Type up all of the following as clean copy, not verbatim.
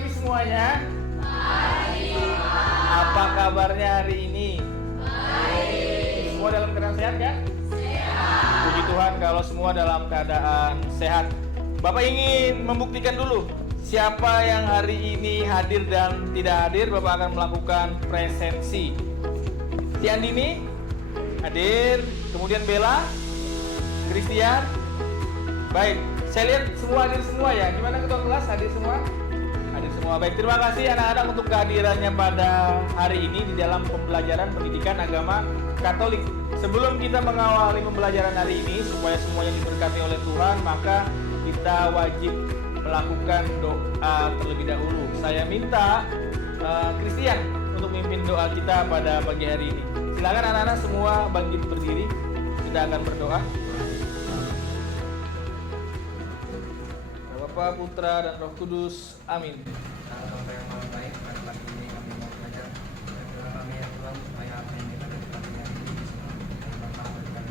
pagi semuanya. Pagi, Pak. Apa kabarnya hari ini? Baik. Semua dalam keadaan sehat kan? Sehat. Puji Tuhan kalau semua dalam keadaan sehat. Bapak ingin membuktikan dulu siapa yang hari ini hadir dan tidak hadir. Bapak akan melakukan presensi. Si Andini hadir, kemudian Bella, Christian. Baik, saya lihat semua hadir semua ya. Gimana ketua kelas, hadir semua? Hadir semua. Baik, terima kasih anak-anak untuk kehadirannya pada hari ini di dalam pembelajaran pendidikan agama Katolik. Sebelum kita mengawali pembelajaran hari ini supaya semuanya diberkati oleh Tuhan, maka kita wajib melakukan doa terlebih dahulu. Saya minta Christian untuk memimpin doa kita pada pagi hari ini. Silakan anak-anak semua bangkit berdiri. Kita akan berdoa. Bapa, Putra, dan Roh Kudus. Amin. Bapak yang maha baik, pada pagi ini kami mau belajar. Berdoa kami ya Tuhan, supaya apa yang kita dapatkan hari ini semua dari Bapa bagi kami.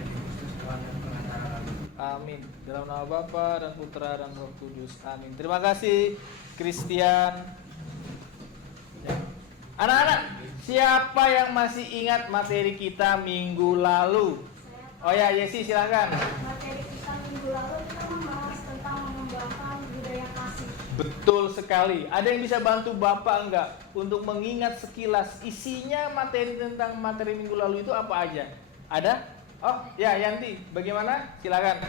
Jadi khusus Tuhan dan pengantara kami. Amin. Dalam nama Bapa dan Putra dan Roh Kudus. Amin. Terima kasih, Christian. Ya. Anak-anak, siapa yang masih ingat materi kita minggu lalu? Oh ya, Yesi silakan. Materi kita minggu lalu kita membahas tentang mengembangkan budaya kasih. Betul sekali. Ada yang bisa bantu Bapak enggak untuk mengingat sekilas isinya materi tentang materi minggu lalu itu apa aja? Ada? Oh, ya Yanti, bagaimana? Silakan.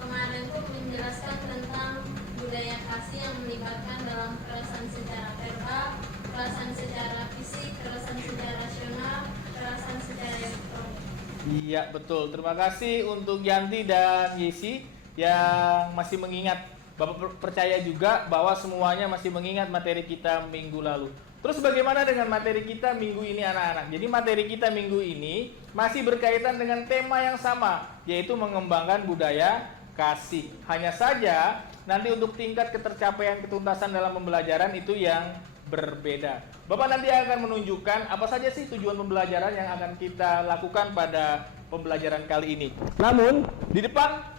Kemarin tuh menjelaskan tentang budaya kasih yang melibatkan dalam kekerasan secara verbal, kekerasan secara fisik, kekerasan secara rasional, kekerasan secara elektronik. Iya, betul. Terima kasih untuk Yanti dan Yesi yang masih mengingat. Bapak percaya juga bahwa semuanya masih mengingat materi kita minggu lalu. Terus bagaimana dengan materi kita minggu ini anak-anak? Jadi materi kita minggu ini masih berkaitan dengan tema yang sama, yaitu mengembangkan budaya kasih. Hanya saja nanti untuk tingkat ketercapaian ketuntasan dalam pembelajaran itu yang berbeda. Bapak nanti akan menunjukkan apa saja sih tujuan pembelajaran yang akan kita lakukan pada pembelajaran kali ini. Namun, di depan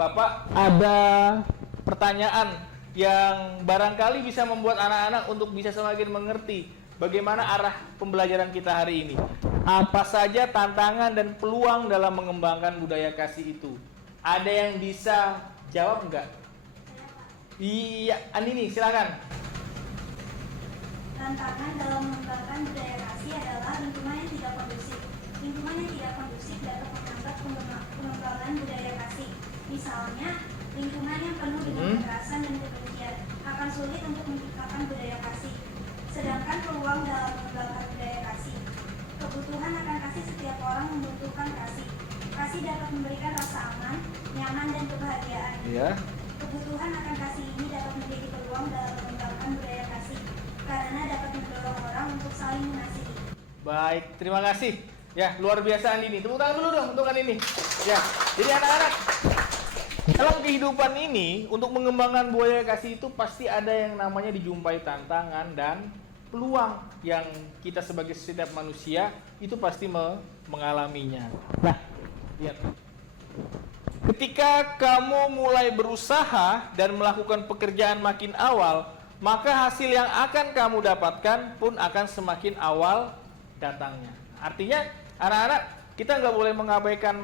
Bapak ada pertanyaan yang barangkali bisa membuat anak-anak untuk bisa semakin mengerti bagaimana arah pembelajaran kita hari ini. Apa saja tantangan dan peluang dalam mengembangkan budaya kasih itu? Ada yang bisa jawab enggak? Iya, Andini silakan. Tantangan dalam mengembangkan budaya kasih adalah lingkungan yang tidak kondusif. Lingkungan yang tidak kondusif dapat menghambat pengembangan budaya kasih. Misalnya, lingkungan yang penuh dengan kekerasan dan kebencian akan sulit untuk menciptakan budaya kasih. Sedangkan peluang dalam mengembangkan budaya kasih, kebutuhan akan kasih, setiap orang membutuhkan kasih. Kasih dapat memberikan rasa aman, nyaman, dan kebahagiaan. Iya. Kebutuhan akan kasih ini dapat menjadi peluang dalam mengembangkan budaya kasih, karena dapat mendorong orang untuk saling mengasihi. Baik, terima kasih. Ya, luar biasa Andini. Tepuk tangan dulu dong untuk Andini. Ya, jadi anak-anak, dalam kehidupan ini, untuk mengembangkan budaya kasih itu pasti ada yang namanya dijumpai tantangan dan peluang yang kita sebagai setiap manusia itu pasti mengalaminya. Nah, lihat. Ketika kamu mulai berusaha dan melakukan pekerjaan makin awal, maka hasil yang akan kamu dapatkan pun akan semakin awal datangnya. Artinya, anak-anak, kita nggak boleh mengabaikan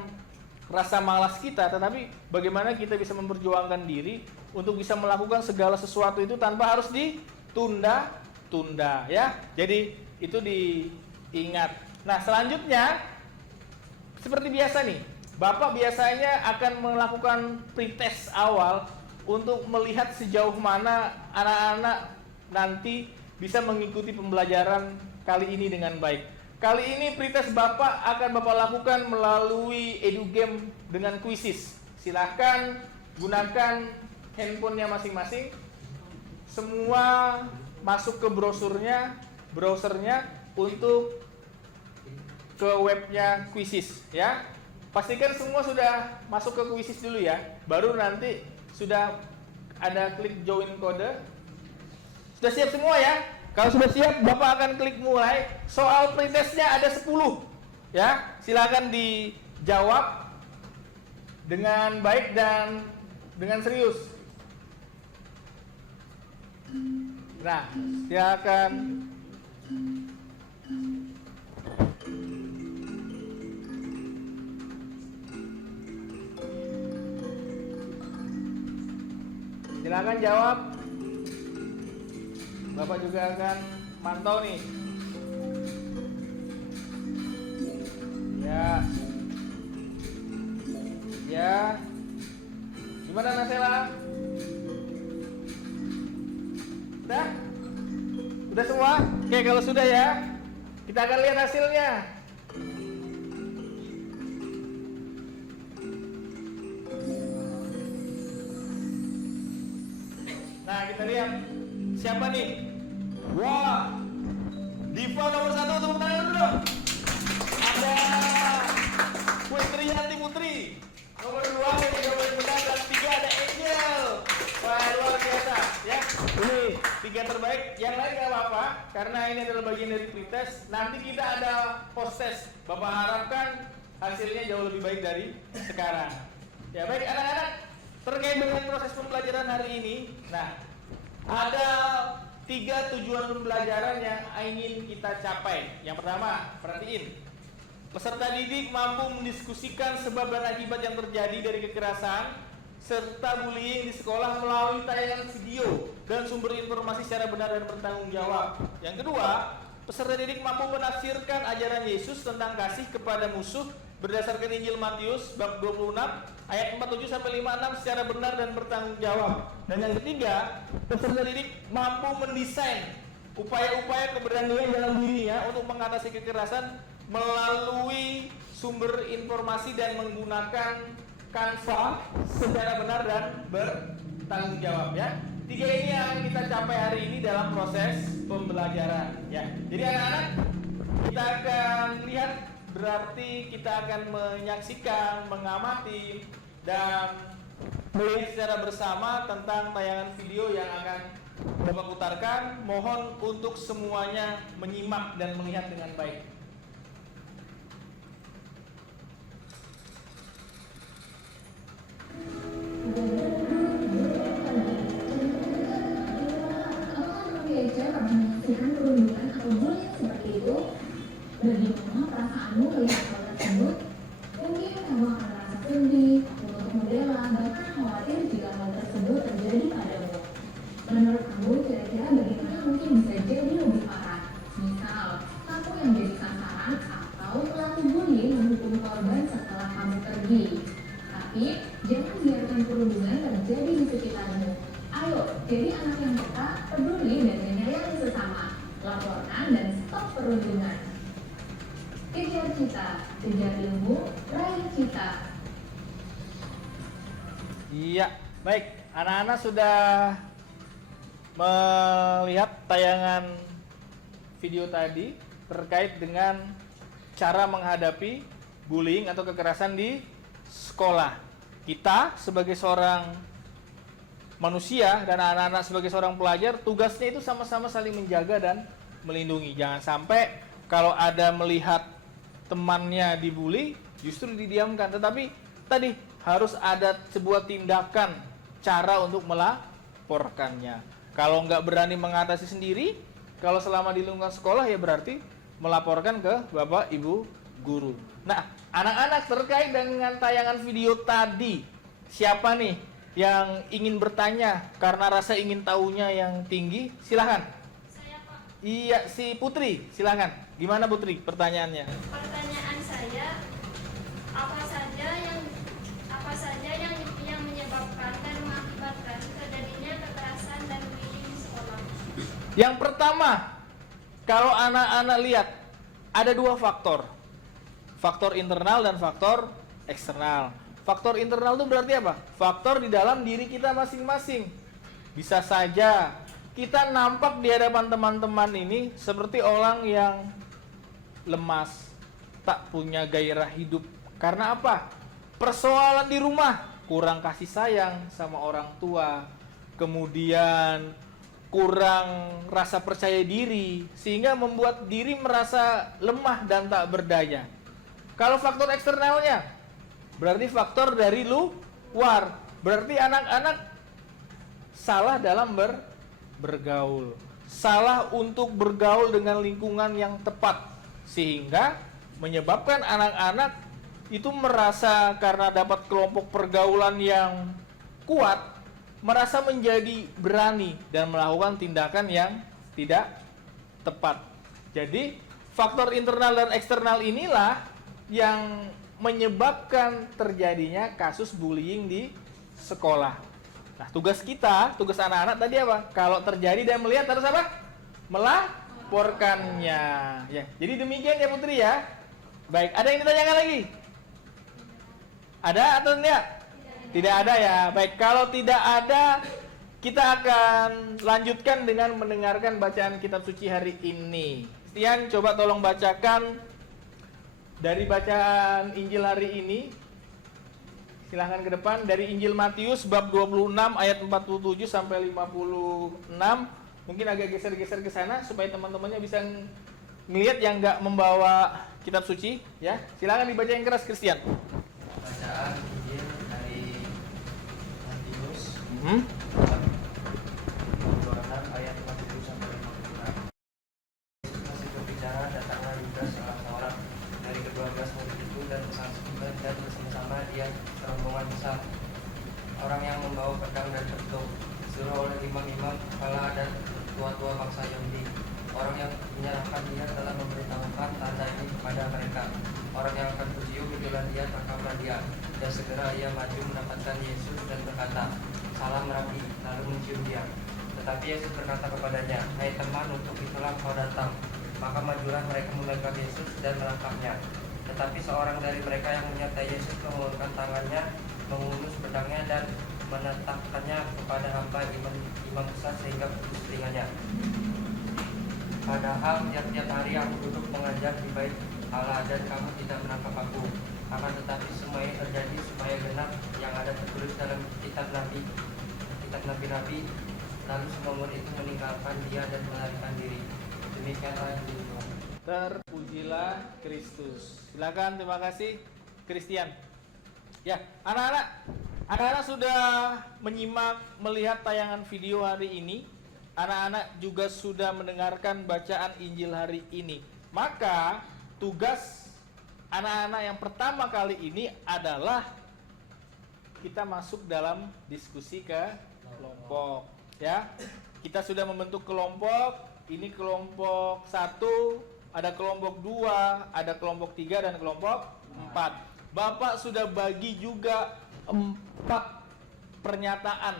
rasa malas kita, tetapi bagaimana kita bisa memperjuangkan diri untuk bisa melakukan segala sesuatu itu tanpa harus ditunda-tunda, ya. Jadi itu diingat. Nah, selanjutnya seperti biasa nih, Bapak biasanya akan melakukan pretest awal untuk melihat sejauh mana anak-anak nanti bisa mengikuti pembelajaran kali ini dengan baik. Kali ini pretest Bapak akan Bapak lakukan melalui EduGame dengan kuisis. Silahkan gunakan handphonenya masing-masing. Semua masuk ke browsernya untuk ke webnya kuisis, ya. Pastikan semua sudah masuk ke kuisis dulu ya. Baru nanti sudah ada klik join kode. Sudah siap semua ya? Kalau sudah siap, Bapak akan klik mulai. Soal pretestnya ada 10. Ya, silakan dijawab dengan baik dan dengan serius. Nah, silakan. Silakan jawab. Bapak juga akan mantau nih. Ya. Ya. Gimana Nasela? Udah? Udah semua? Oke, kalau sudah ya, kita akan lihat hasilnya. Nah, kita lihat siapa nih? Wah, Diva nomor 1, tepuk tangan dulu. Ada Putri Putri. Nomor 2 yang juga benar, dan 3 ada Angel. Wah, luar biasa ya. Ini 3 terbaik. Yang lain nggak apa-apa, karena ini adalah bagian dari pretest. Nanti kita ada post test. Bapak harapkan hasilnya jauh lebih baik dari sekarang. Ya baik anak-anak, terkait dengan proses pembelajaran hari ini. Nah, ada 3 tujuan pembelajaran yang ingin kita capai. Yang pertama, perhatiin. Peserta didik mampu mendiskusikan sebab dan akibat yang terjadi dari kekerasan serta bullying di sekolah melalui tayangan video dan sumber informasi secara benar dan bertanggung jawab. Yang kedua, peserta didik mampu menafsirkan ajaran Yesus tentang kasih kepada musuh berdasarkan Injil Matius bab 26 ayat 47 sampai 56 secara benar dan bertanggung jawab. Dan yang ketiga, peserta didik mampu mendesain upaya-upaya keberanian dalam dirinya untuk mengatasi kekerasan melalui sumber informasi dan menggunakan Canva secara benar dan bertanggung jawab ya. 3 ini yang kita capai hari ini dalam proses pembelajaran ya. Jadi anak-anak, kita akan lihat, berarti kita akan menyaksikan, mengamati dan melihat secara bersama tentang tayangan video yang akan Bapak putarkan. Mohon untuk semuanya menyimak dan melihat dengan baik. Menyaksikan perundungan atau bullying seperti itu, bagaimana perasaanmu melihat hal tersebut? Mungkin kamu akan merasa sedih, takut untuk membela, bahkan khawatir jika hal tersebut terjadi padamu. Menurut kamu, kira-kira bagaimana mungkin bisa jadi lebih parah? Misal, kamu yang jadi sasaran atau pelaku bullying menghukum korban setelah kamu pergi. Tapi, jangan biarkan perundungan terjadi di sekitarmu. Ayo, jadi anak yang peka, peduli dan menyayangi sesama. Laporkan dan stop perundungan. Kejar cita, kejar ilmu, raih cita. Iya, baik. Anak-anak sudah melihat tayangan video tadi terkait dengan cara menghadapi bullying atau kekerasan di sekolah. Kita sebagai seorang manusia dan anak-anak sebagai seorang pelajar, tugasnya itu sama-sama saling menjaga dan melindungi. Jangan sampai kalau ada melihat temannya dibully, justru didiamkan. Tetapi tadi harus ada sebuah tindakan, cara untuk melaporkannya. Kalau nggak berani mengatasi sendiri, kalau selama di lingkungan sekolah ya berarti melaporkan ke Bapak Ibu Guru. Nah, anak-anak terkait dengan tayangan video tadi, siapa nih yang ingin bertanya karena rasa ingin tahunya yang tinggi? Silahkan. Saya Pak. Iya, si Putri, silahkan. Gimana Putri pertanyaannya? Pertanyaan saya, apa saja yang menyebabkan dan mengakibatkan terjadinya kekerasan dan bullying di sekolah? Yang pertama, kalau anak-anak lihat ada 2 faktor. Faktor internal dan faktor eksternal. Faktor internal itu berarti apa? Faktor di dalam diri kita masing-masing. Bisa saja kita nampak di hadapan teman-teman ini seperti orang yang lemas, tak punya gairah hidup. Karena apa? Persoalan di rumah, kurang kasih sayang sama orang tua, kemudian kurang rasa percaya diri, sehingga membuat diri merasa lemah dan tak berdaya. Kalau faktor eksternalnya, berarti faktor dari luar. Berarti anak-anak salah dalam bergaul, salah untuk bergaul dengan lingkungan yang tepat, sehingga menyebabkan anak-anak itu merasa karena dapat kelompok pergaulan yang kuat, merasa menjadi berani dan melakukan tindakan yang tidak tepat. Jadi faktor internal dan eksternal inilah yang menyebabkan terjadinya kasus bullying di sekolah. Nah, tugas kita, tugas anak-anak tadi apa? Kalau terjadi dan melihat harus apa? Melaporkannya. Ya, jadi demikian ya Putri ya. Baik, ada yang ditanyakan lagi? Ada atau tidak? Tidak ada ya. Baik, kalau tidak ada, kita akan lanjutkan dengan mendengarkan bacaan kitab suci hari ini. Stian, coba tolong bacakan dari bacaan Injil hari ini. Silahkan ke depan, dari Injil Matius bab 26 ayat 47 sampai 56. Mungkin agak geser-geser ke sana supaya teman-temannya bisa ngelihat yang nggak membawa kitab suci ya. Silahkan dibaca yang keras, Christian. Bacaan Injil dari Matius bab 26 ayat 47 sampai 56. Yesus masih berbicara, datanglah Yudas salah seorang dari ke-12 murid itu dan bersama-sama dia rombongan besar orang yang membawa pedang dan petung, disuruh oleh imam-imam kepala dan tua-tua bangsa Yahudi. Orang yang menyerahkan dia telah memberitahukan tanda ini kepada mereka. Orang yang akan bercium itulah dia, tangkaplah dia. Dan segera ia maju mendapatkan Yesus dan berkata, "Salam Rabi," lalu mencium dia. Tetapi Yesus berkata kepadanya, "Hai teman, untuk itulah kau datang." Maka majulah mereka memegang Yesus dan menangkapnya. Tetapi seorang dari mereka yang menyertai Yesus mengulurkan tangannya, mengunus pedangnya dan menetapkannya kepada hamba imam besar sehingga putus telinganya. Padahal tiap-tiap hari aku duduk mengajar di bait Allah dan kamu tidak menangkap aku. Akan tetapi semua ini terjadi supaya genap yang ada tertulis dalam kitab nabi-nabi. Lalu semua murid itu meninggalkan dia dan melarikan diri. Demikianlah Injil Tuhan. Terpujilah Kristus. Silakan, terima kasih Christian. Ya, anak-anak sudah menyimak, melihat tayangan video hari ini. Anak-anak juga sudah mendengarkan bacaan Injil hari ini. Maka tugas anak-anak yang pertama kali ini adalah kita masuk dalam diskusi ke kelompok. Ya, kita sudah membentuk kelompok. Ini kelompok 1, ada kelompok 2, ada kelompok 3 dan kelompok 4. Bapak sudah bagi juga 4 pernyataan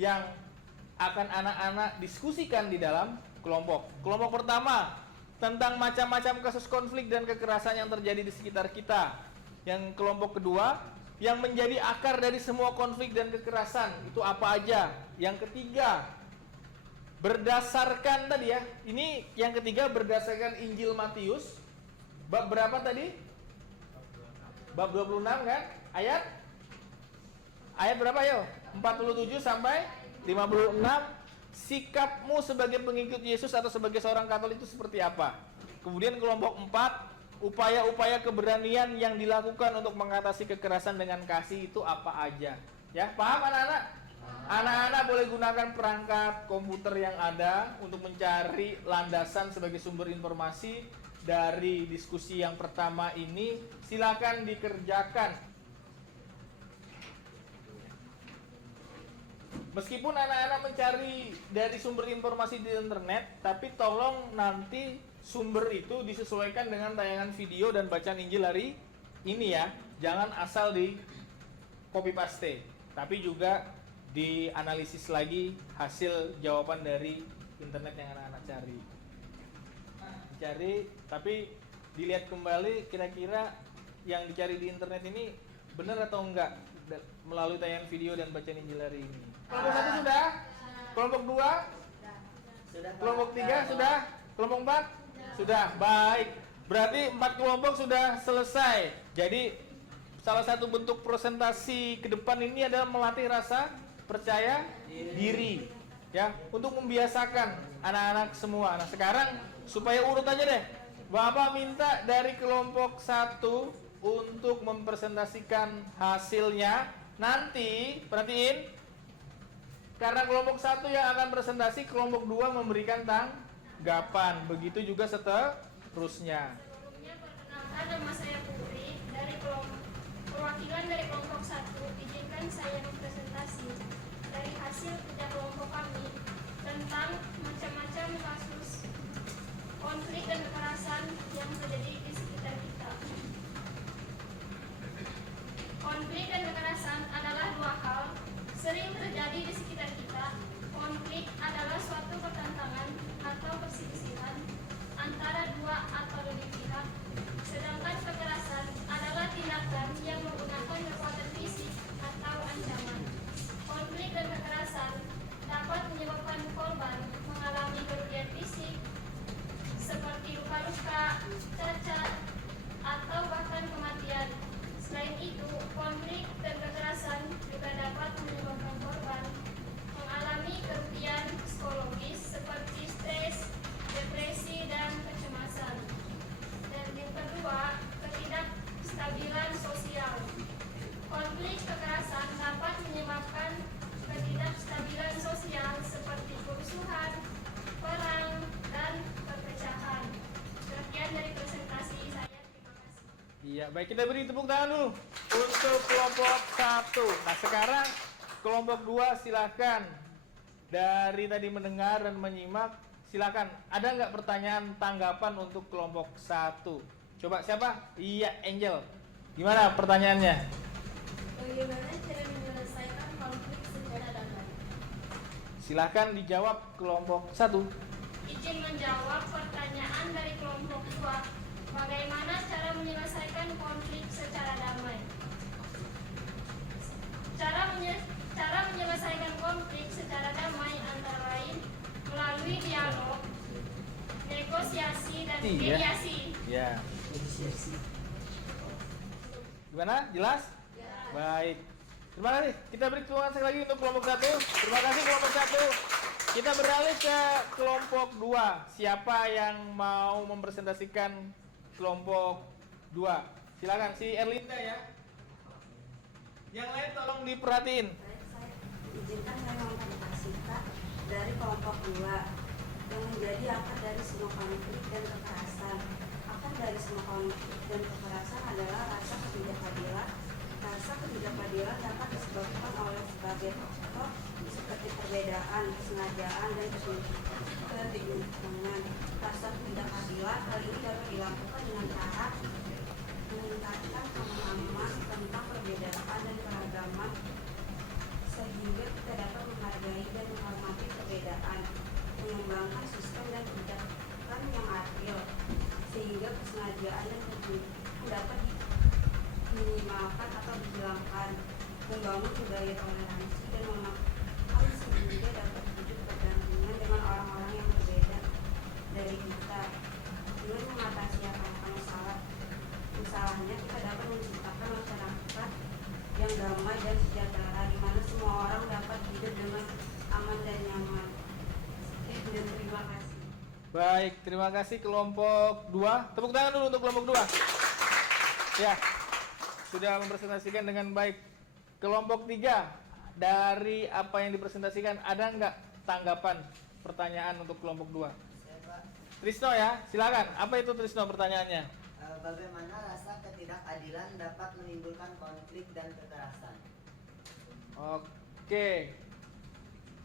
yang akan anak-anak diskusikan di dalam kelompok. Kelompok pertama tentang macam-macam kasus konflik dan kekerasan yang terjadi di sekitar kita. Yang kelompok kedua, yang menjadi akar dari semua konflik dan kekerasan itu apa aja. Yang ketiga, berdasarkan tadi ya, ini yang ketiga berdasarkan Injil Matius bab berapa tadi? Bab 26 kan? Ayat berapa yo? 47 sampai 56. Sikapmu sebagai pengikut Yesus atau sebagai seorang Katolik itu seperti apa? Kemudian kelompok 4, upaya-upaya keberanian yang dilakukan untuk mengatasi kekerasan dengan kasih itu apa aja? Ya, paham anak-anak? Anak-anak boleh gunakan perangkat komputer yang ada untuk mencari landasan sebagai sumber informasi dari diskusi yang pertama ini. Silakan dikerjakan. Meskipun anak-anak mencari dari sumber informasi di internet, tapi tolong nanti sumber itu disesuaikan dengan tayangan video dan bacaan Injil hari ini ya. Jangan asal di copy paste, tapi juga dianalisis lagi hasil jawaban dari internet yang anak-anak cari, tapi dilihat kembali kira-kira yang dicari di internet ini benar atau enggak melalui tayangan video dan bacaan Injil hari ini. Kelompok 1 sudah? Kelompok 2? Sudah. Kelompok 3 sudah? Kelompok 4? Sudah. Baik. Berarti 4 kelompok sudah selesai. Jadi salah satu bentuk presentasi ke depan ini adalah melatih rasa percaya diri ya, untuk membiasakan anak-anak semua. Nah, sekarang supaya urut aja deh. Bapak minta dari kelompok 1 untuk mempresentasikan hasilnya. Nanti perhatiin Karena kelompok 1 yang akan presentasi, kelompok 2 memberikan tanggapan. Begitu juga seterusnya. Sebelumnya perkenalkan, nama saya Putri dari perwakilan dari kelompok 1. Izinkan saya mempresentasi dari hasil kerja kelompok kami tentang macam-macam kasus konflik dan kekerasan yang terjadi di sekitar kita. Konflik dan kekerasan adalah dua hal sering terjadi di sekitar kita. Konflik adalah suatu pertentangan atau perselisihan antara dua atau lebih pihak, sedangkan kekerasan adalah tindakan yang menggunakan kekuatan fisik atau ancaman. Konflik dan kekerasan dapat menyebabkan korban mengalami kerugian fisik seperti luka-luka, cacat, atau bahkan kematian. Selain itu, konflik dan kekerasan juga dapat menyebabkan korban mengalami kerugian psikologis seperti stres, depresi, dan kecemasan. Dan yang kedua, ketidakstabilan sosial. Konflik kekerasan dapat menyebabkan ketidakstabilan sosial seperti kerusuhan, perang, dan perpecahan. Sekian dari presentasi saya. Terima kasih. Iya, baik, kita beri tepuk tangan dulu untuk kelompok 1. Nah, sekarang kelompok 2 silakan. Dari tadi mendengar dan menyimak, silakan. Ada nggak pertanyaan tanggapan untuk kelompok 1? Coba siapa? Iya, Angel. Gimana pertanyaannya? Bagaimana cara menyelesaikan konflik secara damai? Silakan dijawab kelompok 1. Izin menjawab pertanyaan dari kelompok 2. Bagaimana cara menyelesaikan konflik secara damai? Cara menyelesaikan konflik secara damai antara lain melalui dialog, negosiasi, dan mediasi. Ya. Gimana? Jelas? Baik. Terima kasih. Kita beri tepuk tangan sekali lagi untuk kelompok 1. Terima kasih kelompok 1. Kita beralih ke kelompok 2. Siapa yang mau mempresentasikan kelompok 2? Silakan si Erlinda ya. Yang lain tolong diperhatiin. Izinkan saya mempresentasikan dari kelompok 2 yang menjadi akar dari semua konflik dan kekerasan. Akar dari semua konflik dan kekerasan adalah rasa ketidakadilan. Rasa ketidakadilan dapat disebabkan oleh berbagai faktor seperti perbedaan, kesengajaan, dan ketidakadilan. Rasa ketidakadilan hal ini dapat dilakukan dengan cara meningkatkan pemahaman tentang perbedaan dan keragaman sehingga kita dapat menghargai dan menghormati perbedaan, mengembangkan sistem dan kebijakan yang adil sehingga kesengajaan dan ketidakadilan dapat diminimalkan atau dihilangkan, membangun budaya toleransi dan memaafkan sehingga dapat hidup berdampingan dengan orang-orang yang berbeda dari kita. Dengan mengatasi apa-apa masalahnya kita dapat menciptakan masyarakat yang damai dan sejahtera di mana semua orang dapat hidup dengan aman dan nyaman. Dan terima kasih. Baik, terima kasih kelompok 2. Tepuk tangan dulu untuk kelompok 2. Ya, sudah mempresentasikan dengan baik. Kelompok 3, dari apa yang dipresentasikan, ada nggak tanggapan pertanyaan untuk kelompok 2? Trisno ya, silakan. Apa itu Trisno pertanyaannya? Bagaimana rasa ketidakadilan dapat menimbulkan konflik dan kekerasan? Oke,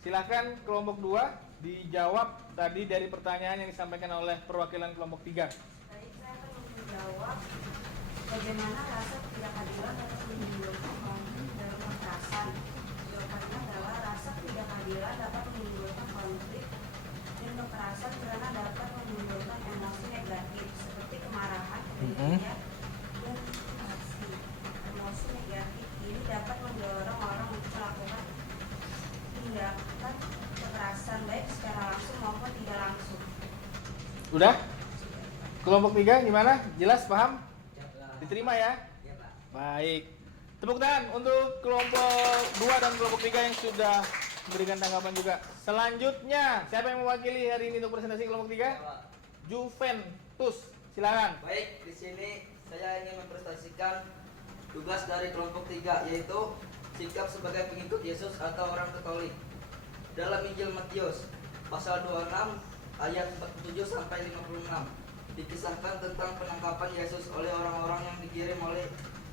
silakan kelompok 2 dijawab tadi dari pertanyaan yang disampaikan oleh perwakilan kelompok 3. Baik, saya akan menjawab bagaimana rasa ketidakadilan dapat menimbulkan konflik dan kekerasan. Jawabannya adalah rasa ketidakadilan dapat menimbulkan konflik dan kekerasan karena dapat menimbulkan emosi negatif seperti kemarahan, kebencian, dan emosi. Emosi negatif ini dapat mendorong orang untuk melakukan tindakan kekerasan baik secara langsung maupun tidak langsung. Udah? Kelompok 3 gimana? Jelas, paham? Diterima ya? Ya, Pak. Baik. Tepuk tangan untuk kelompok 2 dan kelompok 3 yang sudah memberikan tanggapan juga. Selanjutnya, siapa yang mewakili hari ini untuk presentasi kelompok 3? Ya, Pak. Juventus. Silakan. Baik, di sini saya ingin mempresentasikan tugas dari kelompok 3, yaitu sikap sebagai pengikut Yesus atau orang Katolik. Dalam Injil Matius pasal 26 ayat 47 sampai 56 dikisahkan tentang penangkapan Yesus oleh orang-orang yang dikirim oleh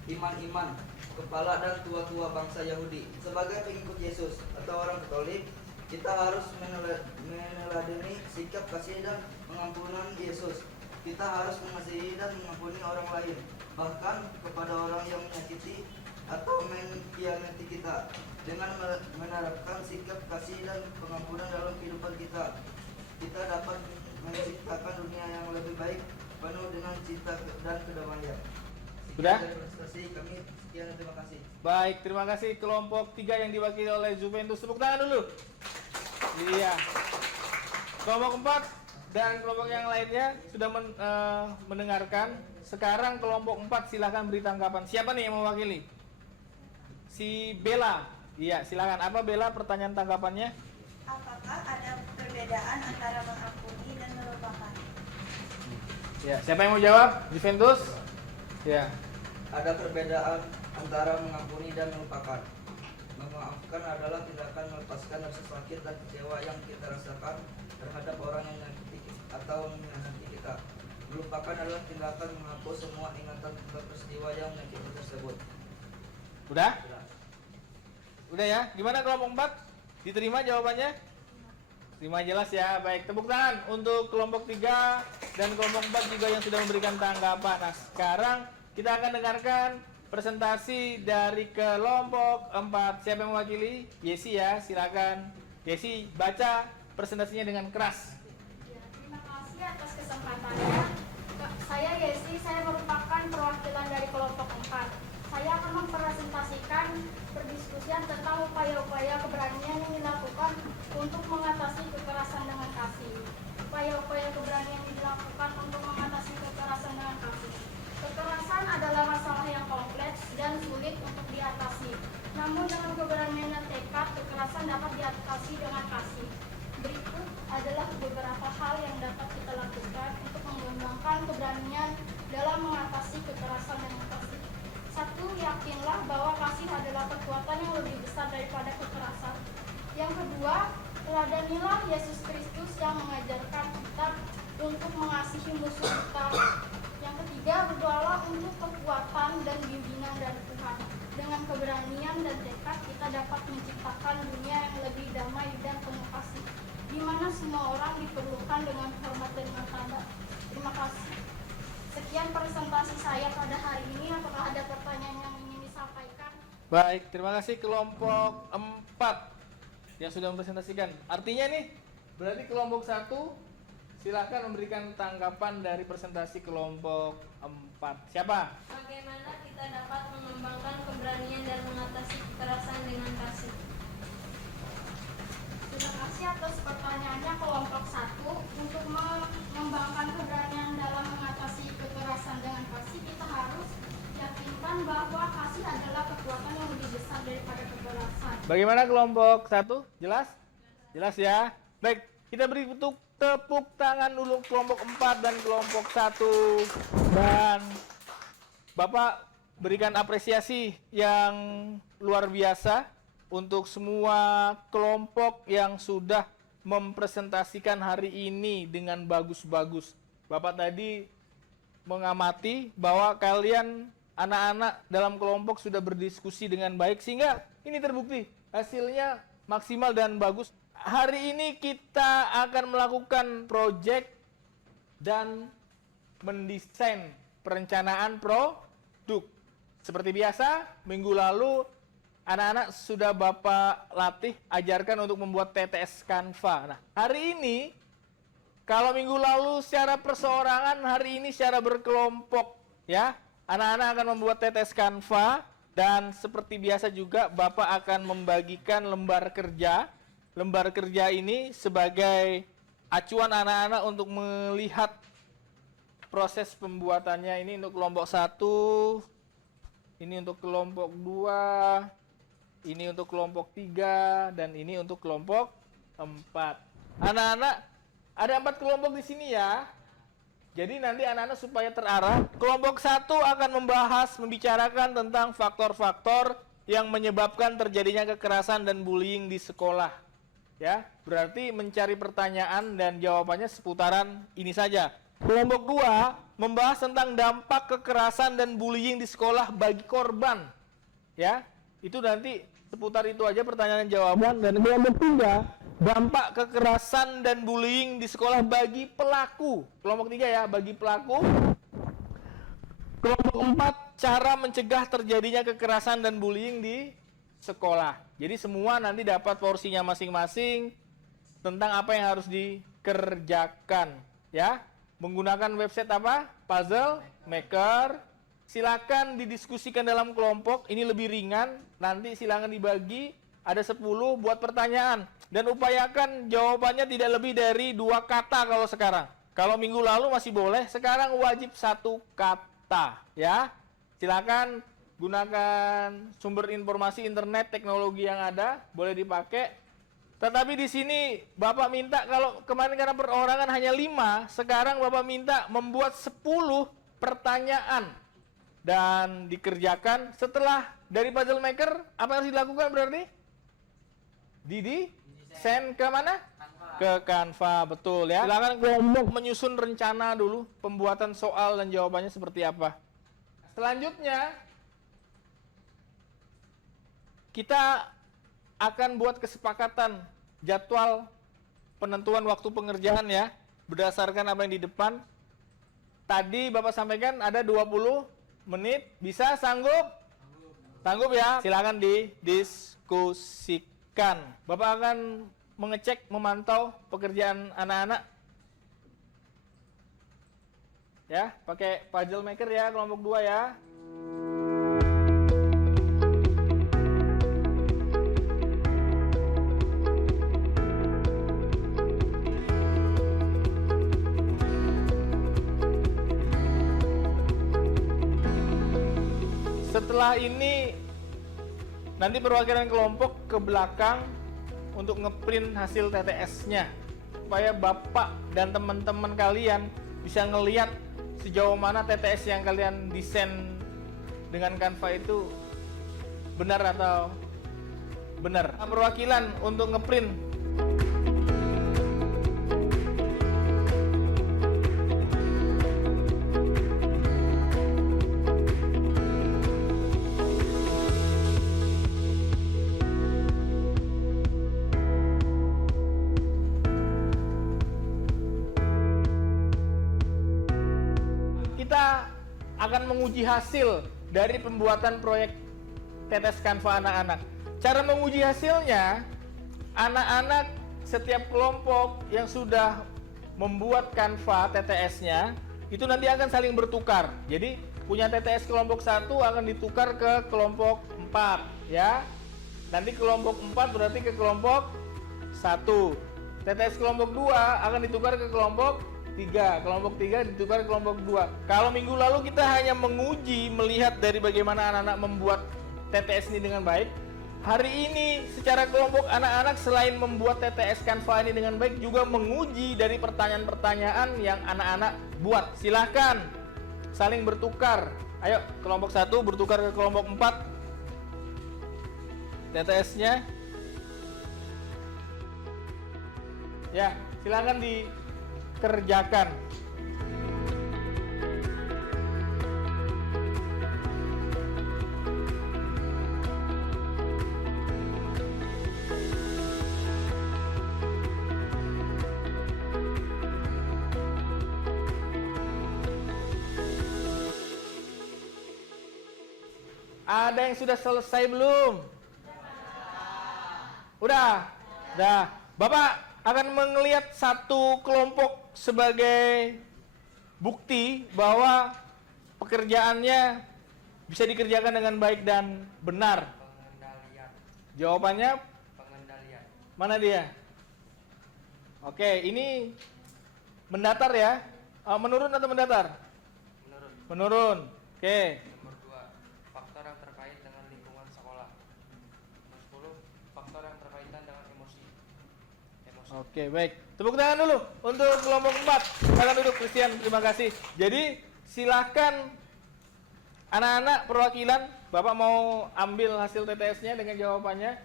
iman-iman, kepala dan tua-tua bangsa Yahudi. Sebagai pengikut Yesus atau orang Katolik, kita harus meneladani sikap kasih dan pengampunan Yesus. Kita harus mengasihi dan mengampuni orang lain, bahkan kepada orang yang menyakiti atau mengkhianati kita. Dengan menerapkan sikap kasih dan pengampunan dalam kehidupan kita, kita dapat menciptakan dunia yang lebih baik, penuh dengan cinta dan kedamaian. Sudah? Sekian dari presentasi kami. Sekian, terima kasih. Baik, terima kasih kelompok 3 yang diwakili oleh Juventus. Tepuk tangan dulu. Iya. Kelompok 4 dan kelompok yang lainnya sudah mendengarkan. Sekarang kelompok 4 silahkan beri tanggapan. Siapa nih yang mewakili? Si Bella. Iya, silakan. Apa Bella pertanyaan tanggapannya? Apakah ada perbedaan antara mengampuni dan melupakan? Ya, siapa yang mau jawab? Juventus? Ya. Ada perbedaan antara mengampuni dan melupakan. Memaafkan adalah tindakan melepaskan rasa sakit dan kecewa yang kita rasakan terhadap orang yang menyakiti atau mengkhianati kita. Melupakan adalah tindakan menghapus semua ingatan tentang peristiwa yang menyakiti tersebut. Udah? Udah ya? Gimana kelompok 4? Diterima jawabannya? Terima, jelas ya. Baik, tepuk tangan untuk kelompok 3 dan kelompok 4 juga yang sudah memberikan tanggapan. Nah, sekarang kita akan dengarkan presentasi dari kelompok 4. Siapa yang mewakili? Yesi ya, silakan. Yesi, baca presentasinya dengan keras. Ya, terima kasih atas kesempatannya. Saya Yesi, saya merupakan perwakilan dari kelompok 4. Saya akan mempresentasikan perdiskusian tentang upaya-upaya keberanian yang dilakukan untuk mengatasi kekerasan dengan kasih. Upaya-upaya keberanian yang dilakukan untuk mengatasi kekerasan dengan kasih. Kekerasan adalah masalah yang kompleks dan sulit untuk diatasi. Namun dengan keberanian dan tekad, kekerasan dapat diatasi dengan kasih. Berikut adalah beberapa hal yang dapat kita lakukan untuk mengembangkan keberanian dalam mengatasi kekerasan dengan kasih. 1. Yakinlah bahwa kasih adalah kekuatan yang lebih besar daripada kekerasan. Yang kedua, teladanilah Yesus Kristus yang mengajarkan kita untuk mengasihi musuh kita. Yang ketiga, berdoalah untuk kekuatan dan bimbingan dari Tuhan. Dengan keberanian dan tekad, kita dapat menciptakan dunia yang lebih damai dan penuh kasih, di mana semua orang diperlukan dengan hormat dan martabat. Terima kasih. Sekian presentasi saya pada hari ini. Apakah ada pertanyaan yang ingin disampaikan? Baik, terima kasih kelompok 4 yang sudah mempresentasikan. Artinya nih, berarti kelompok 1 silakan memberikan tanggapan dari presentasi kelompok 4. Siapa? Bagaimana kita dapat mengembangkan keberanian dan mengatasi kekerasan dengan kasih? Terima kasih atas pertanyaannya kelompok 1. Untuk mengembangkan keberanian dalam mengatasi kekerasan dengan kasih, kita harus yakinkan bahwa kasih adalah kekuatan yang lebih besar daripada kekerasan. Bagaimana kelompok 1? Jelas? Jelas ya. Baik, kita beri tepuk tangan dulu kelompok 4 dan kelompok 1. Dan Bapak berikan apresiasi yang luar biasa untuk semua kelompok yang sudah mempresentasikan hari ini dengan bagus-bagus. Bapak tadi mengamati bahwa kalian anak-anak dalam kelompok sudah berdiskusi dengan baik sehingga ini terbukti hasilnya maksimal dan bagus. Hari ini kita akan melakukan proyek dan mendesain perencanaan produk. Seperti biasa, minggu lalu anak-anak sudah Bapak latih, ajarkan untuk membuat TTS Canva. Nah, hari ini, kalau minggu lalu secara perseorangan, hari ini secara berkelompok, ya. Anak-anak akan membuat TTS Canva, dan seperti biasa juga Bapak akan membagikan lembar kerja. Lembar kerja ini sebagai acuan anak-anak untuk melihat proses pembuatannya. Ini untuk kelompok 1, ini untuk kelompok 2, ini untuk kelompok 3, dan ini untuk kelompok 4. Anak-anak, ada 4 kelompok di sini ya. Jadi nanti anak-anak supaya terarah, kelompok 1 akan membicarakan tentang faktor-faktor yang menyebabkan terjadinya kekerasan dan bullying di sekolah. Ya, berarti mencari pertanyaan dan jawabannya seputaran ini saja. Kelompok 2 membahas tentang dampak kekerasan dan bullying di sekolah bagi korban. Ya, itu nanti seputar itu aja pertanyaan dan jawaban. Dan kelompok 3, dampak kekerasan dan bullying di sekolah bagi pelaku. Kelompok 3 ya, bagi pelaku. Kelompok 4, cara mencegah terjadinya kekerasan dan bullying di sekolah. Jadi semua nanti dapat porsinya masing-masing tentang apa yang harus dikerjakan, ya. Menggunakan website apa? Puzzle Maker. Silakan didiskusikan dalam kelompok. Ini lebih ringan. Nanti silakan dibagi. Ada 10 buat pertanyaan. Dan upayakan jawabannya tidak lebih dari 2 kata kalau sekarang. Kalau minggu lalu masih boleh. Sekarang wajib 1 kata, ya. Silakan gunakan sumber informasi internet teknologi yang ada, boleh dipakai. Tetapi di sini Bapak minta, kalau kemarin karena perorangan hanya 5, sekarang Bapak minta membuat 10 pertanyaan dan dikerjakan. Setelah dari Puzzle Maker, apa yang harus dilakukan berarti? Send ke mana? Ke Canva, betul ya. Silakan kelompok menyusun rencana dulu pembuatan soal dan jawabannya seperti apa. Selanjutnya kita akan buat kesepakatan jadwal penentuan waktu pengerjaan ya, berdasarkan apa yang di depan. Tadi Bapak sampaikan ada 20 menit, bisa sanggup? Sanggup ya? Silakan didiskusikan. Bapak akan mengecek, memantau pekerjaan anak-anak. Ya, pakai Puzzle Maker ya, kelompok 2 ya. Setelah ini nanti perwakilan kelompok ke belakang untuk ngeprint hasil TTS-nya supaya Bapak dan teman-teman kalian bisa ngelihat sejauh mana TTS yang kalian desain dengan Canva itu benar atau benar. Perwakilan untuk ngeprint. Kita akan menguji hasil dari pembuatan proyek TTS Canva anak-anak. Cara menguji hasilnya, anak-anak setiap kelompok yang sudah membuat Canva TTS-nya, itu nanti akan saling bertukar. Jadi punya TTS kelompok 1 akan ditukar ke kelompok 4 ya. Nanti kelompok 4 berarti ke kelompok 1. TTS kelompok 2 akan ditukar ke kelompok 3, kelompok 3 ditukar ke kelompok 2. Kalau minggu lalu kita hanya menguji, melihat dari bagaimana anak-anak membuat TTS ini dengan baik. Hari ini secara kelompok anak-anak selain membuat TTS Canva ini dengan baik, juga menguji dari pertanyaan-pertanyaan yang anak-anak buat. Silahkan saling bertukar. Ayo kelompok 1 bertukar ke kelompok 4 TTS-nya. Ya, silahkan dikerjakan. Ada yang sudah selesai belum? Udah? Udah. Bapak akan melihat satu kelompok sebagai bukti bahwa pekerjaannya bisa dikerjakan dengan baik dan benar. Pengendalian. Jawabannya Pengendalian. mana dia? Oke, ini mendatar ya? Menurun atau mendatar? Menurut. Menurun. Oke. Nomor 2, faktor yang terkait dengan lingkungan sekolah. Nomor 10, faktor yang terkaitan dengan emosi. Oke, baik. Tepuk tangan dulu untuk kelompok 4. Silakan duduk, Christian. Terima kasih. Jadi, silakan anak-anak perwakilan, Bapak mau ambil hasil TTS-nya dengan jawabannya.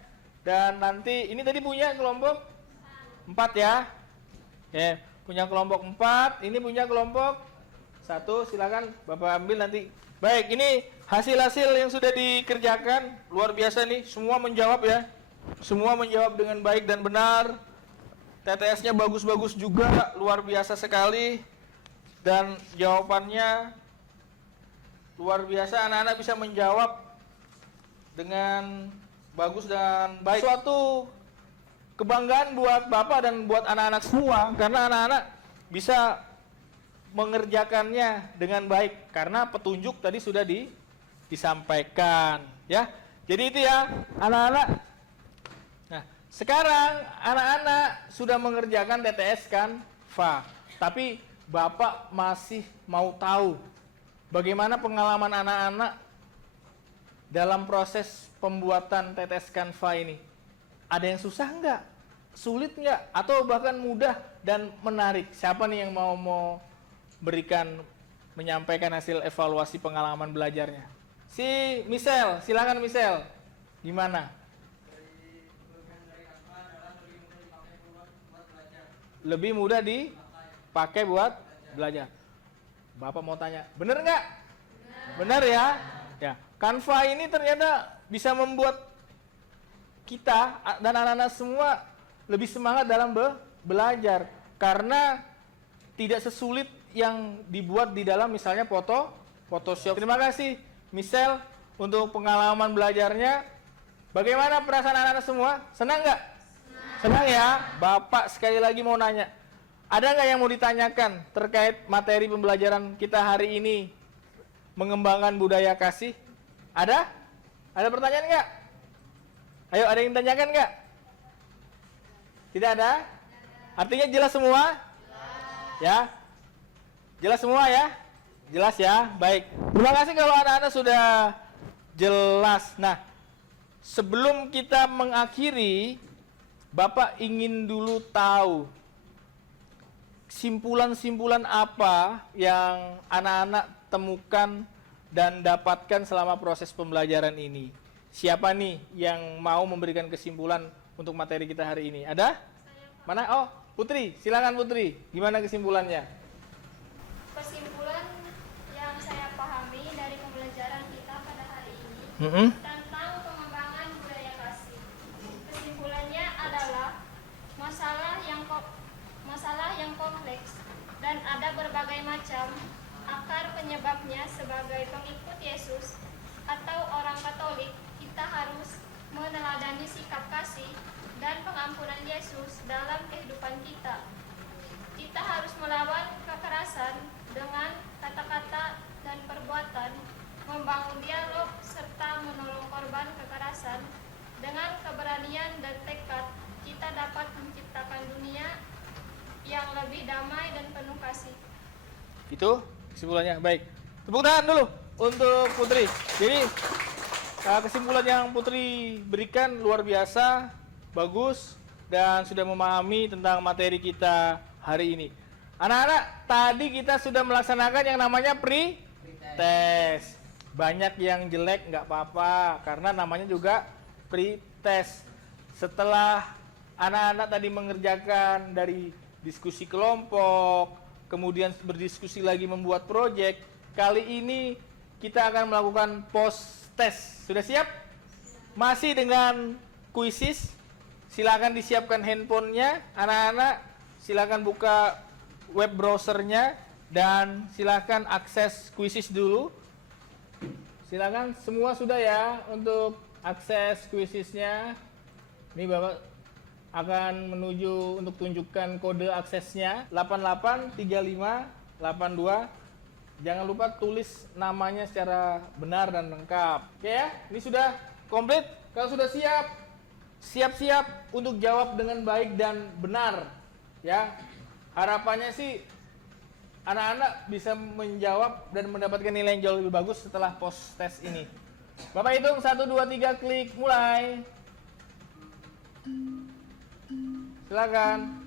Dan nanti, ini tadi punya kelompok 4 ya. Ya, punya kelompok 4, ini punya kelompok 1, silakan Bapak ambil nanti. Baik, ini hasil-hasil yang sudah dikerjakan, luar biasa nih, semua menjawab ya. Semua menjawab dengan baik dan benar. TTS-nya bagus-bagus juga, luar biasa sekali. Dan jawabannya luar biasa, anak-anak bisa menjawab dengan bagus dan baik. Suatu kebanggaan buat Bapak dan buat anak-anak semua, karena anak-anak bisa mengerjakannya dengan baik karena petunjuk tadi sudah disampaikan ya. Jadi itu ya anak-anak. Nah, sekarang anak-anak sudah mengerjakan TTS kan, Fa. Tapi Bapak masih mau tahu bagaimana pengalaman anak-anak dalam proses pembuatan TTS Canva ini. Ada yang susah nggak? Sulit nggak? Atau bahkan mudah dan menarik? Siapa nih yang mau menyampaikan hasil evaluasi pengalaman belajarnya? Si Michelle, silakan Michelle. Gimana? Lebih mudah dipakai buat belajar. Bapak mau tanya, bener nggak? Bener ya? Ya, Canva ini ternyata bisa membuat kita dan anak-anak semua lebih semangat dalam belajar karena tidak sesulit yang dibuat di dalam misalnya Photoshop. Terima kasih Michelle untuk pengalaman belajarnya. Bagaimana perasaan anak-anak semua? Senang nggak? Senang ya? Bapak sekali lagi mau nanya, ada nggak yang mau ditanyakan terkait materi pembelajaran kita hari ini, mengembangkan budaya kasih? Ada? Ada pertanyaan nggak? Ayo, ada yang tanyakan nggak? Tidak ada? Artinya jelas semua? Ya? Jelas semua ya? Jelas ya? Baik. Terima kasih kalau anak-anak sudah jelas. Nah, sebelum kita mengakhiri, Bapak ingin dulu tahu simpulan-simpulan apa yang anak-anak temukan dan dapatkan selama proses pembelajaran ini. Siapa nih yang mau memberikan kesimpulan untuk materi kita hari ini? Ada? Mana? Oh, Putri. Silakan Putri. Gimana kesimpulannya? Kesimpulan yang saya pahami dari pembelajaran kita pada hari ini tentang pengembangan budaya kasih. Kesimpulannya adalah masalah yang kompleks dan ada berbagai macam akar penyebabnya. Sebagai pengikut Yesus atau orang Katolik, kita harus meneladani sikap kasih dan pengampunan Yesus dalam kehidupan kita. Kita harus melawan kekerasan dengan kata-kata dan perbuatan, membangun dialog serta menolong korban kekerasan. Dengan keberanian dan tekad, kita dapat menciptakan dunia yang lebih damai dan penuh kasih. Itu kesimpulannya. Baik. Tepuk tangan dulu untuk Putri. Jadi kesimpulan yang Putri berikan luar biasa, bagus, dan sudah memahami tentang materi kita hari ini. Anak-anak, tadi kita sudah melaksanakan yang namanya pre-test. Banyak yang jelek nggak apa-apa, karena namanya juga pre-test. Setelah anak-anak tadi mengerjakan dari diskusi kelompok, kemudian berdiskusi lagi membuat proyek, kali ini kita akan melakukan post-test. Sudah siap? Masih dengan kuisis. Silakan disiapkan handphonenya, anak-anak. Silakan buka web browsernya dan silakan akses kuisis dulu. Silakan semua sudah ya untuk akses kuisisnya. Ini Bapak akan menuju untuk tunjukkan kode aksesnya 883582. Jangan lupa tulis namanya secara benar dan lengkap. Oke ya, ini sudah komplit. Kalau sudah siap, siap-siap untuk jawab dengan baik dan benar. Ya, harapannya sih anak-anak bisa menjawab dan mendapatkan nilai yang jauh lebih bagus setelah post test ini. Bapak hitung 1, 2, 3, klik, mulai. Silakan.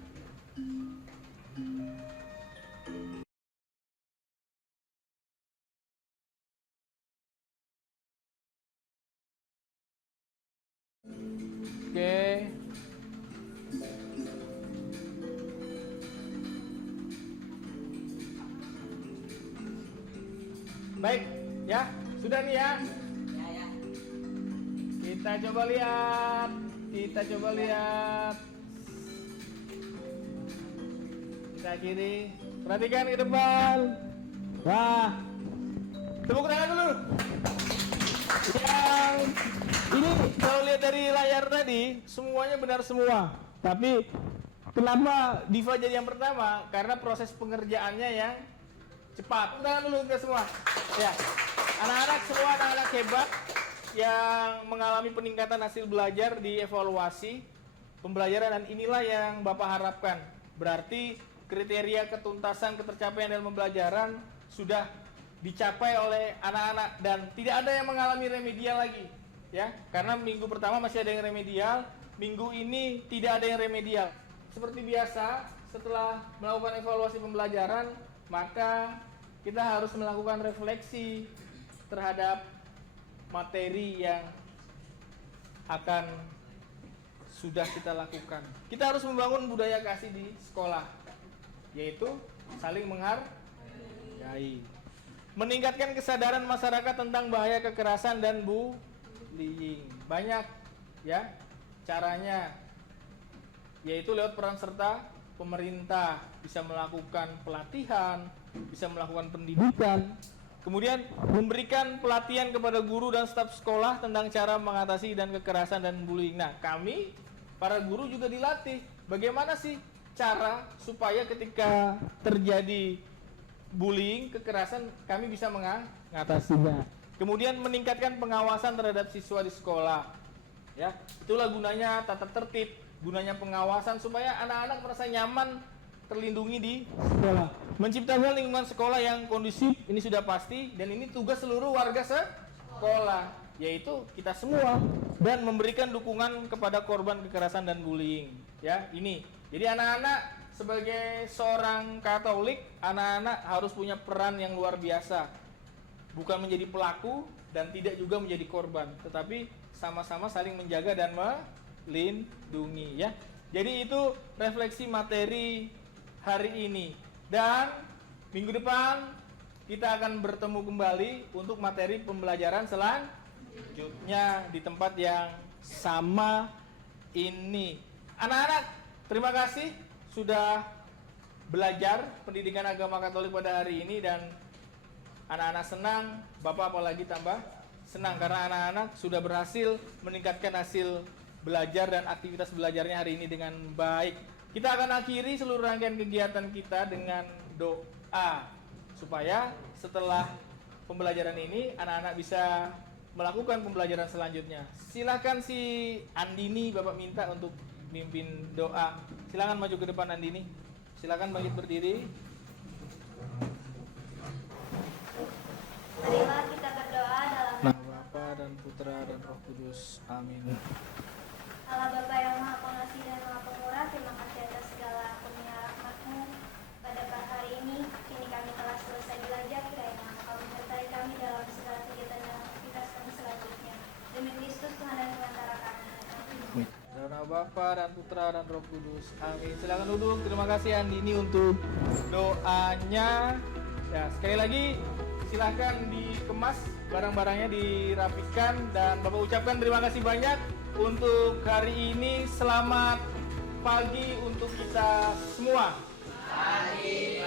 Oke. Baik, ya. Sudah nih ya. Ya. Kita coba lihat. Kita kiri. Perhatikan ke depan. Wah. Tepuk tangan dulu. Yang ini kalau lihat dari layar tadi semuanya benar semua. Tapi kenapa Diva jadi yang pertama? Karena proses pengerjaannya yang cepat. Tepuk tangan dulu ke semua. Ya. Anak-anak semua anak-anak hebat yang mengalami peningkatan hasil belajar di evaluasi pembelajaran, dan inilah yang Bapak harapkan. Berarti kriteria ketuntasan ketercapaian dalam pembelajaran sudah dicapai oleh anak-anak dan tidak ada yang mengalami remedial lagi, ya. Karena minggu pertama masih ada yang remedial, minggu ini tidak ada yang remedial. Seperti biasa, setelah melakukan evaluasi pembelajaran, maka kita harus melakukan refleksi terhadap materi yang akan sudah kita lakukan. Kita harus membangun budaya kasih di sekolah, yaitu saling menghargai, meningkatkan kesadaran masyarakat tentang bahaya kekerasan dan bullying. Banyak ya caranya, yaitu lewat peran serta pemerintah, bisa melakukan pelatihan, bisa melakukan pendidikan. Kemudian memberikan pelatihan kepada guru dan staf sekolah tentang cara mengatasi dan kekerasan dan bullying. Nah, kami para guru juga dilatih bagaimana sih cara supaya ketika terjadi bullying, kekerasan, kami bisa mengatasinya. Kemudian meningkatkan pengawasan terhadap siswa di sekolah. Ya, itulah gunanya tata tertib, gunanya pengawasan supaya anak-anak merasa nyaman, terlindungi di sekolah. Menciptakan lingkungan sekolah yang kondusif, ini sudah pasti, dan ini tugas seluruh warga sekolah, yaitu kita semua, dan memberikan dukungan kepada korban kekerasan dan bullying. Ya, ini. Jadi anak-anak sebagai seorang Katolik, anak-anak harus punya peran yang luar biasa. Bukan menjadi pelaku dan tidak juga menjadi korban, tetapi sama-sama saling menjaga dan melindungi, ya. Jadi itu refleksi materi hari ini, dan minggu depan kita akan bertemu kembali untuk materi pembelajaran selanjutnya di tempat yang sama ini. Anak-anak, terima kasih sudah belajar pendidikan agama Katolik pada hari ini, dan anak-anak senang, Bapak apalagi tambah senang karena anak-anak sudah berhasil meningkatkan hasil belajar dan aktivitas belajarnya hari ini dengan baik. Kita akan akhiri seluruh rangkaian kegiatan kita dengan doa supaya setelah pembelajaran ini anak-anak bisa melakukan pembelajaran selanjutnya. Silakan si Andini Bapak minta untuk mimpin doa. Silakan maju ke depan Andini. Silakan bangkit berdiri. Marilah kita berdoa dalam Nama Bapa dan Putra dan Roh Kudus. Amin. Allah Bapa yang Maha Pengasih dan Maha Pemurah, terima kasih atas segala kurnia rahmat-Mu pada hari ini. Kini kami telah selesai belajar, kiranya Engkau menyertai kami dalam segala kegiatan dan aktivitas kami selanjutnya. Demi Kristus Tuhan dan Pengantara kami. Amin. Dalam nama Bapa dan Putra dan Roh Kudus. Amin. Silakan duduk. Terima kasih Andini untuk doanya. Ya, sekali lagi silakan dikemas barang-barangnya, dirapikan, dan Bapak ucapkan terima kasih banyak untuk hari ini. Selamat pagi untuk kita semua. Pagi.